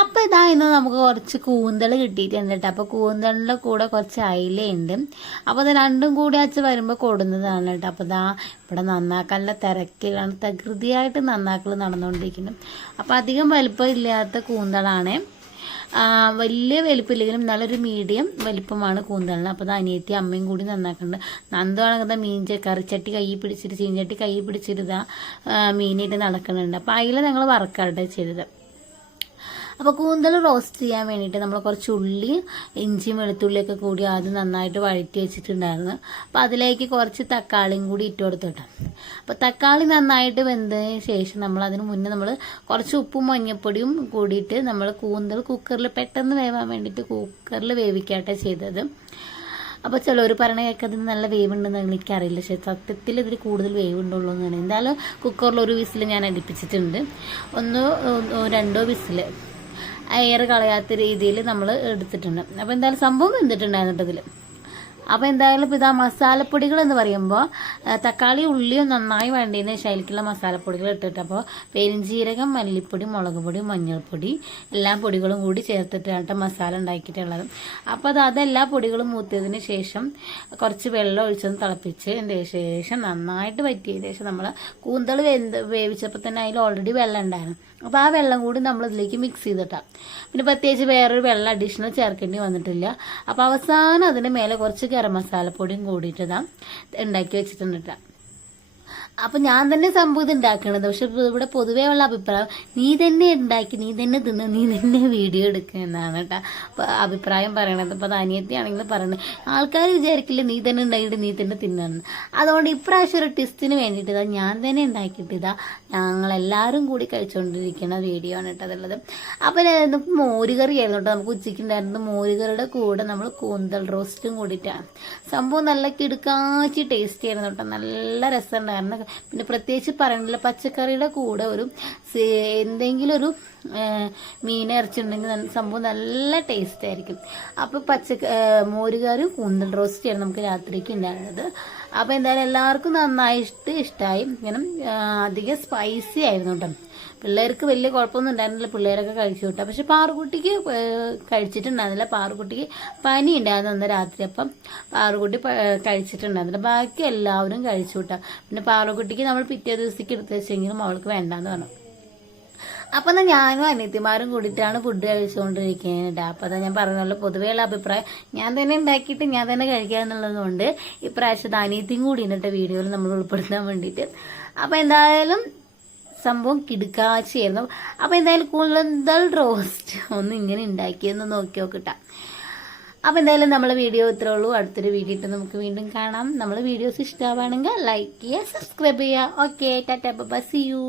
അപ്പോൾ ഇതാ ഇന്ന് നമുക്ക് കുറച്ച് കൂന്തൽ കിട്ടിയിട്ടുണ്ട് കേട്ടോ. അപ്പോൾ കൂന്തലിൻ്റെ കൂടെ കുറച്ച് അയിലയുണ്ട്. അപ്പോൾ അത് രണ്ടും കൂടി അച്ഛൻ വരുമ്പോൾ കൊടുന്നതാണ് കേട്ടോ. അപ്പോൾ ഇതാ ഇവിടെ നന്നാക്കാനുള്ള തിരക്കിലാണ്, തകൃതിയായിട്ട് നന്നാക്കൽ നടന്നുകൊണ്ടിരിക്കുന്നു. അപ്പോൾ അധികം വലിപ്പം ഇല്ലാത്ത കൂന്തളാണ്, വലിയ വലിപ്പമില്ലെങ്കിലും നല്ലൊരു മീഡിയം വലിപ്പമാണ് കൂന്തലിന്. അപ്പോൾ അത് അനിയത്തി അമ്മയും കൂടി നന്നാക്കുന്നുണ്ട്. നന്ദുവാണെങ്കിൽ മീൻ കറിച്ചട്ടി കൈ പിടിച്ചിട്ട് ചീഞ്ചട്ടി കൈ പിടിച്ചിട്ട് മീനായിട്ട് നടക്കുന്നുണ്ട്. അപ്പോൾ അതിൽ ഞങ്ങൾ വറക്കാട്ടെ ചെയ്തത്. അപ്പോൾ കൂന്തൽ റോസ്റ്റ് ചെയ്യാൻ വേണ്ടിയിട്ട് നമ്മൾ കുറച്ച് ഉള്ളി, ഇഞ്ചി, വെളുത്തുള്ളിയൊക്കെ കൂടി ആദ്യം നന്നായിട്ട് വഴറ്റി വെച്ചിട്ടുണ്ടായിരുന്നു. അപ്പോൾ അതിലേക്ക് കുറച്ച് തക്കാളിയും കൂടി ഇട്ട് കൊടുത്തിട്ട്, അപ്പോൾ തക്കാളി നന്നായിട്ട് വെന്തതിന് ശേഷം നമ്മൾ അതിന് മുന്നേ നമ്മൾ കുറച്ച് ഉപ്പും മഞ്ഞൾപ്പൊടിയും കൂടിയിട്ട് നമ്മൾ കൂന്തൽ കുക്കറിൽ പെട്ടെന്ന് വേവാൻ വേണ്ടിയിട്ട് കുക്കറിൽ വേവിക്കാട്ടെ ചെയ്തത്. അപ്പോൾ ചിലർ പറയണ കേൾക്കതിന് നല്ല വേവുണ്ടെന്ന് എനിക്കറിയില്ല, പക്ഷേ സത്യത്തിൽ ഇതിൽ കൂടുതൽ വേവുണ്ടുള്ളൂ എന്നാണ്. എന്തായാലും കുക്കറിൽ ഒരു വിസിൽ ഞാൻ അടുപ്പിച്ചിട്ടുണ്ട്, രണ്ടോ വിസിൽ എയർ കളയാത്ത രീതിയിൽ നമ്മൾ എടുത്തിട്ടുണ്ട്. അപ്പോൾ എന്തായാലും സംഭവം വെന്തിട്ടുണ്ടായിരുന്നു ഇതിൽ. അപ്പോൾ എന്തായാലും ഇപ്പോൾ ഇതാ മസാലപ്പൊടികൾ എന്ന് പറയുമ്പോൾ തക്കാളി ഉള്ളിയും നന്നായി വേണ്ടതിന് ശൈലിക്കുള്ള മസാലപ്പൊടികൾ ഇട്ടിട്ട്, അപ്പോൾ പെരിഞ്ചീരകം, മല്ലിപ്പൊടി, മുളക് പൊടി, മഞ്ഞൾപ്പൊടി എല്ലാ പൊടികളും കൂടി ചേർത്തിട്ടാണ് മസാല ഉണ്ടാക്കിയിട്ടുള്ളത്. അപ്പോൾ അതെല്ലാ പൊടികളും മൂത്തിയതിന് ശേഷം കുറച്ച് വെള്ളം ഒഴിച്ചൊന്ന് തിളപ്പിച്ചതിന് ശേഷം നന്നായിട്ട് വറ്റിയതിന് ശേഷം നമ്മൾ കൂന്തൽ വേവിച്ചപ്പോൾ തന്നെ അതിൽ ഓൾറെഡി വെള്ളം ഉണ്ടായിരുന്നു. അപ്പോൾ ആ വെള്ളം കൂടി നമ്മൾ ഇതിലേക്ക് മിക്സ് ചെയ്തിട്ടാണ്. പിന്നെ പ്രത്യേകിച്ച് വേറൊരു വെള്ളം അഡീഷണൽ ചേർക്കേണ്ടി വന്നിട്ടില്ല. അപ്പോൾ അവസാനം അതിൻ്റെ മേലെ കുറച്ച് ഗരം മസാലപ്പൊടിയും കൂടിയിട്ട് ഉണ്ടാക്കി വെച്ചിട്ടുണ്ട് കേട്ടോ. അപ്പം ഞാൻ തന്നെ സംഭവം ഇത് ഉണ്ടാക്കണത്. പക്ഷെ ഇവിടെ പൊതുവേ ഉള്ള അഭിപ്രായം നീ തന്നെ ഉണ്ടാക്കി, നീ തന്നെ തിന്ന്, നീ തന്നെ വീഡിയോ എടുക്കുക എന്നാണ് കേട്ടോ അഭിപ്രായം പറയണത്. അപ്പോൾ അത് അനിയത്തിയാണെങ്കിൽ പറയണത് ആൾക്കാർ വിചാരിക്കില്ല നീ തന്നെ ഉണ്ടാക്കിയിട്ട് നീ തന്നെ തിന്നണമെന്ന്. അതുകൊണ്ട് ഇപ്രാവശ്യം ഒരു ടെസ്റ്റിന് വേണ്ടിയിട്ട് ഞാൻ തന്നെ ഉണ്ടാക്കിയിട്ട് ഞങ്ങളെല്ലാവരും കൂടി കഴിച്ചുകൊണ്ടിരിക്കുന്ന വീഡിയോ ആണ് കേട്ടോ അതുള്ളത്. അപ്പോൾ മോരുകറി ആയിരുന്നു കേട്ടോ നമുക്ക് ഉച്ചയ്ക്ക് ഉണ്ടായിരുന്നത്. മോരുകറിയുടെ കൂടെ നമ്മൾ കൂന്തൽ റോസ്റ്റും കൂടിയിട്ടാണ്. സംഭവം നല്ല കിടുക്കാച്ചി ടേസ്റ്റ് ആയിരുന്നു കേട്ടോ, നല്ല രസമുണ്ടായിരുന്നു. പിന്നെ പ്രത്യേകിച്ച് പറയണില്ല, പച്ചക്കറിയുടെ കൂടെ ഒരു എന്തെങ്കിലും ഒരു മീൻ ഇറച്ചിട്ടുണ്ടെങ്കിൽ സംഭവം നല്ല ടേസ്റ്റ് ആയിരിക്കും. അപ്പോൾ മോരുകറിയും കൂന്തൽ റോസ്റ്റാണ് നമുക്ക് രാത്രിക്ക് ഉണ്ടായിരുന്നത്. അപ്പോൾ എന്തായാലും എല്ലാവർക്കും നന്നായിട്ട് ഇഷ്ടമായി. ഇങ്ങനെ അധികം സ്പൈസി ആയിരുന്നു കേട്ടോ. പിള്ളേർക്ക് വലിയ കുഴപ്പമൊന്നും ഉണ്ടായിരുന്നില്ല, പിള്ളേരൊക്കെ കഴിച്ചു വിട്ടാൽ. പക്ഷെ പാറുകുട്ടിക്ക് കഴിച്ചിട്ടുണ്ടായിരുന്നില്ല, പാറുകുട്ടിക്ക് പനി ഉണ്ടായിരുന്നു അന്ന് രാത്രി. അപ്പം പാറുകുട്ടി കഴിച്ചിട്ടുണ്ടായിരുന്നില്ല, ബാക്കി എല്ലാവരും കഴിച്ചു വിട്ടാൽ. പിന്നെ പാറുകുട്ടിക്ക് നമ്മൾ പിറ്റേ ദിവസത്തേക്ക് എടുത്ത് വെച്ചെങ്കിലും അവൾക്ക് വേണ്ടാന്ന് പറഞ്ഞു. അപ്പം എന്നാൽ ഞാനും അനിയത്തിമാരും കൂടിയിട്ടാണ് ഫുഡ് കഴിച്ചുകൊണ്ടിരിക്കുന്നത്. അപ്പം അതാ ഞാൻ പറഞ്ഞല്ലോ, പൊതുവെയുള്ള അഭിപ്രായം ഞാൻ തന്നെ ഉണ്ടാക്കിയിട്ട് ഞാൻ തന്നെ കഴിക്കുക എന്നുള്ളതുകൊണ്ട് ഇപ്രാവശ്യത്തെ അനിയത്തിയും കൂടി ഇന്നത്തെ വീഡിയോയിൽ നമ്മൾ ഉൾപ്പെടുത്താൻ വേണ്ടിയിട്ട്. അപ്പം എന്തായാലും സംഭവം കിടുക്കാച്ചിയായിരുന്നു. അപ്പോൾ എന്തായാലും കൂന്തൽ റോസ്റ്റ് ഒന്ന് ഇങ്ങനെ ഉണ്ടാക്കിയെന്ന് നോക്കി നോക്കിട്ടാ. അപ്പോൾ എന്തായാലും നമ്മളെ വീഡിയോ ഇത്രേ ഉള്ളൂ. അടുത്തൊരു വീഡിയോ ഇട്ട് നമുക്ക് വീണ്ടും കാണാം. നമ്മളെ വീഡിയോസ് ഇഷ്ടമാവുകയാണെങ്കിൽ ലൈക്ക് ചെയ്യുക, സബ്സ്ക്രൈബ് ചെയ്യുക. Okay, tata, bye, see U.